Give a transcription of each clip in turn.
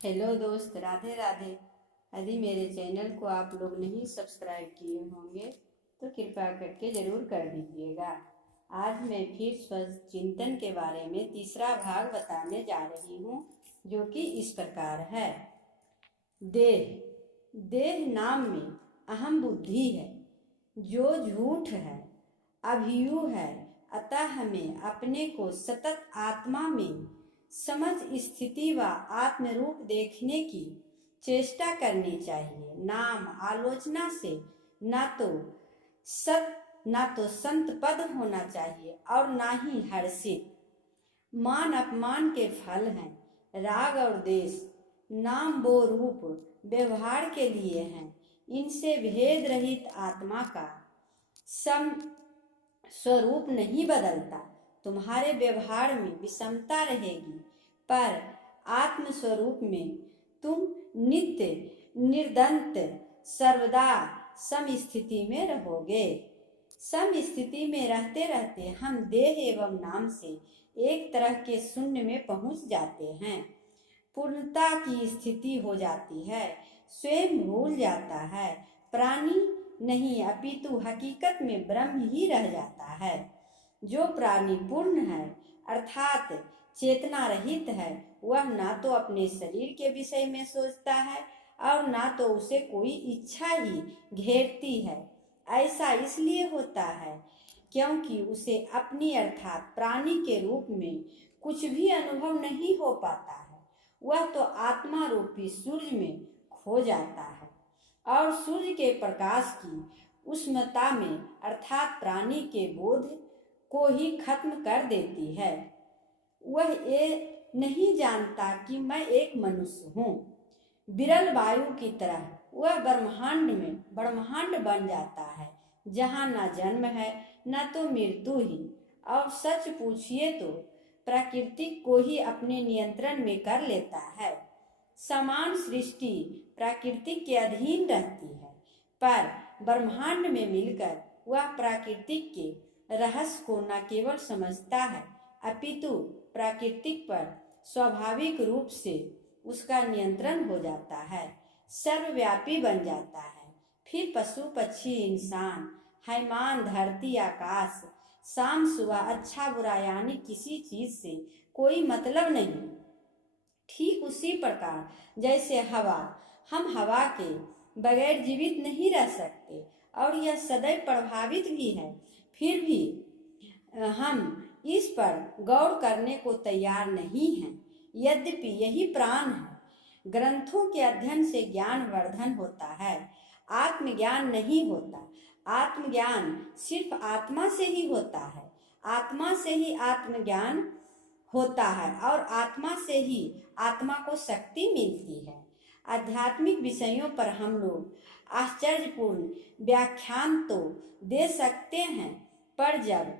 Hello दोस्त, राधे राधे। यदि मेरे चैनल को आप लोग नहीं सब्सक्राइब किए होंगे तो कृपया करके ज़रूर कर दीजिएगा। आज मैं फिर स्वस्थ चिंतन के बारे में तीसरा भाग बताने जा रही हूँ, जो कि इस प्रकार है। देह देह नाम में अहम बुद्धि है, जो झूठ है, अभियू है। अतः हमें अपने को सतत आत्मा में समझ स्थिति व आत्मरूप देखने की चेष्टा करनी चाहिए। नाम आलोचना से ना तो संत पद होना चाहिए और ना ही हर्षित। मान अपमान के फल हैं। राग और देश नाम वो रूप व्यवहार के लिए हैं। इनसे भेद रहित आत्मा का सम स्वरूप नहीं बदलता। तुम्हारे व्यवहार में विषमता रहेगी, पर आत्म स्वरूप में तुम नित्य निर्दंत सर्वदा सम स्थिति में रहोगे। सम स्थिति में रहते रहते हम देह एवं नाम से एक तरह के शून्य में पहुंच जाते हैं। पूर्णता की स्थिति हो जाती है। स्वयं भूल जाता है। प्राणी नहीं अपितु हकीकत में ब्रह्म ही रह जाता है। जो प्राणी पूर्ण है अर्थात चेतना रहित है, वह ना तो अपने शरीर के विषय में सोचता है और ना तो उसे कोई इच्छा ही घेरती है। ऐसा इसलिए होता है क्योंकि उसे अपनी अर्थात प्राणी के रूप में कुछ भी अनुभव नहीं हो पाता है। वह तो आत्मा रूपी सूर्य में खो जाता है और सूर्य के प्रकाश की उष्णता में अर्थात प्राणी के बोध को ही खत्म कर देती है। वह ये नहीं जानता कि मैं एक मनुष्य हूँ। विरल वायु की तरह वह ब्रह्मांड बन जाता है, जहाँ न जन्म है न तो मृत्यु ही। और सच पूछिए तो प्रकृति को ही अपने नियंत्रण में कर लेता है। समान सृष्टि प्रकृति के अधीन रहती है, पर ब्रह्मांड में मिलकर वह प्रकृति के रहस्य को न केवल समझता है, अपितु प्राकृतिक पर स्वाभाविक रूप से उसका नियंत्रण हो जाता है, सर्वव्यापी बन जाता है। फिर पशु पक्षी इंसान, हैवान, धरती, आकाश, शाम सुबह, अच्छा बुरा यानी किसी चीज से कोई मतलब नहीं। ठीक उसी प्रकार जैसे हवा, हम हवा के बगैर जीवित नहीं रह सकते और यह सदैव प्रभावित भी है। फिर भी हम इस पर गौर करने को तैयार नहीं हैं। यद्यपि यही प्राण है। ग्रंथों के अध्ययन से ज्ञान वर्धन होता है, आत्मज्ञान नहीं होता। आत्मज्ञान सिर्फ आत्मा से ही होता है। आत्मा से ही आत्मज्ञान होता है और आत्मा से ही आत्मा को शक्ति मिलती है। आध्यात्मिक विषयों पर हम लोग आश्चर्यपूर्ण व्याख्यान तो दे सकते हैं, पर जब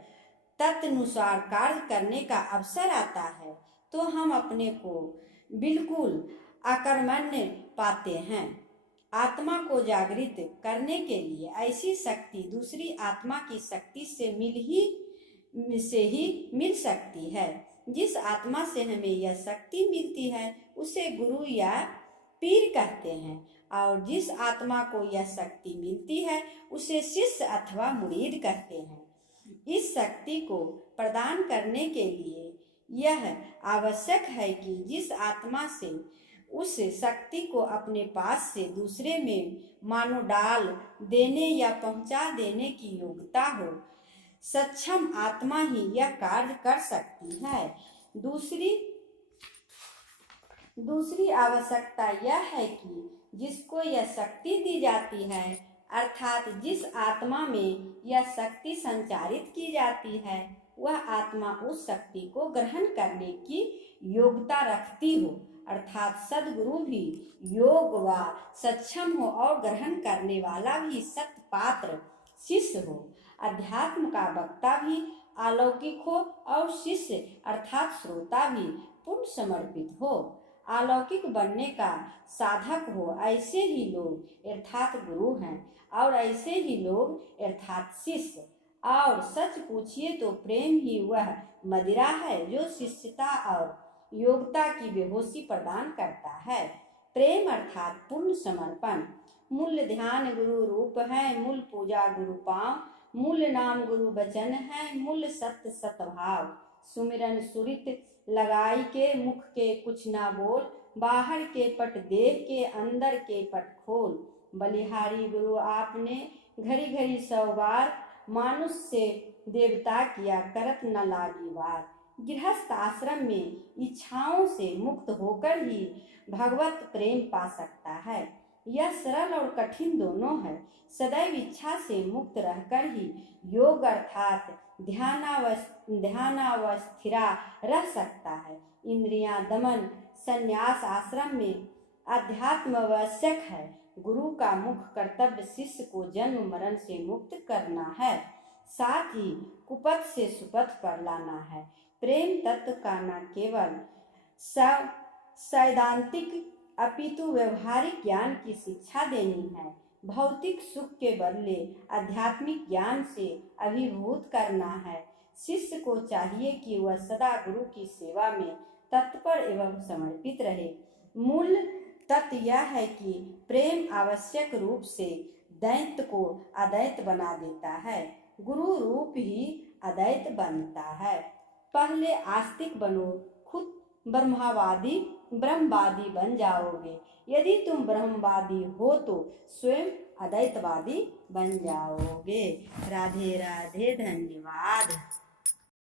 तदनुसार कार्य करने का अवसर आता है तो हम अपने को बिल्कुल अकर्मण्य पाते हैं। आत्मा को जागृत करने के लिए ऐसी शक्ति दूसरी आत्मा की शक्ति से मिल सकती है। जिस आत्मा से हमें यह शक्ति मिलती है उसे गुरु या पीर कहते हैं, और जिस आत्मा को यह शक्ति मिलती है उसे शिष्य अथवा मुरीद कहते हैं। इस शक्ति को प्रदान करने के लिए यह आवश्यक है कि जिस आत्मा से उस शक्ति को अपने पास से दूसरे में मानो डाल देने या पहुंचा देने की योग्यता हो, सक्षम आत्मा ही यह कार्य कर सकती है। दूसरी आवश्यकता यह है कि जिसको यह शक्ति दी जाती है अर्थात जिस आत्मा में यह शक्ति संचारित की जाती है, वह आत्मा उस शक्ति को ग्रहण करने की योग्यता रखती हो, अर्थात सद्गुरु भी योग व सक्षम हो और ग्रहण करने वाला भी सत्पात्र शिष्य हो। अध्यात्म का वक्ता भी अलौकिक हो और शिष्य अर्थात श्रोता भी पूर्ण समर्पित हो। अलौकिक बनने का साधक हो, ऐसे ही लोग अर्थात गुरु हैं और ऐसे ही लोग अर्थात शिष्य। और सच पूछिए तो प्रेम ही वह मदिरा है जो शिष्यता और योग्यता की बेहोशी प्रदान करता है। प्रेम अर्थात पूर्ण समर्पण। मूल ध्यान गुरु रूप है, मूल पूजा गुरु पाँव, मूल नाम गुरु वचन है, मूल सत्य सतभाव। सुमिरन सुरित लगाई के, मुख के कुछ ना बोल, बाहर के पट देख के, अंदर के पट खोल। बलिहारी गुरु आपने, घड़ी घड़ी 100 बार, मानुष से देवता किया, करत न लागी वार। गृहस्थ आश्रम में इच्छाओं से मुक्त होकर ही भगवत प्रेम पा सकता है। यह सरल और कठिन दोनों है। सदैव इच्छा से मुक्त रहकर ही योग अर्थात ध्यानावस्थिरा रह सकता है। इंद्रियां दमन संन्यास आश्रम में अध्यात्म आवश्यक है। गुरु का मुख्य कर्तव्य शिष्य को जन्म मरण से मुक्त करना है, साथ ही कुपथ से सुपथ पर लाना है। प्रेम तत्व का न केवल सैद्धांतिक अपितु व्यवहारिक ज्ञान की शिक्षा देनी है। भौतिक सुख के बदले आध्यात्मिक ज्ञान से अभिभूत करना है। शिष्य को चाहिए कि वह सदा गुरु की सेवा में तत्पर एवं समर्पित रहे। मूल तथ्य यह है कि प्रेम आवश्यक रूप से दैत्य को अद्वैत बना देता है, गुरु रूप ही अद्वैत बनता है। पहले आस्तिक बनो, खुद ब्रह्मवादी बन जाओगे। यदि तुम ब्रह्मवादी हो तो स्वयं अद्वैतवादी बन जाओगे। राधे राधे, धन्यवाद।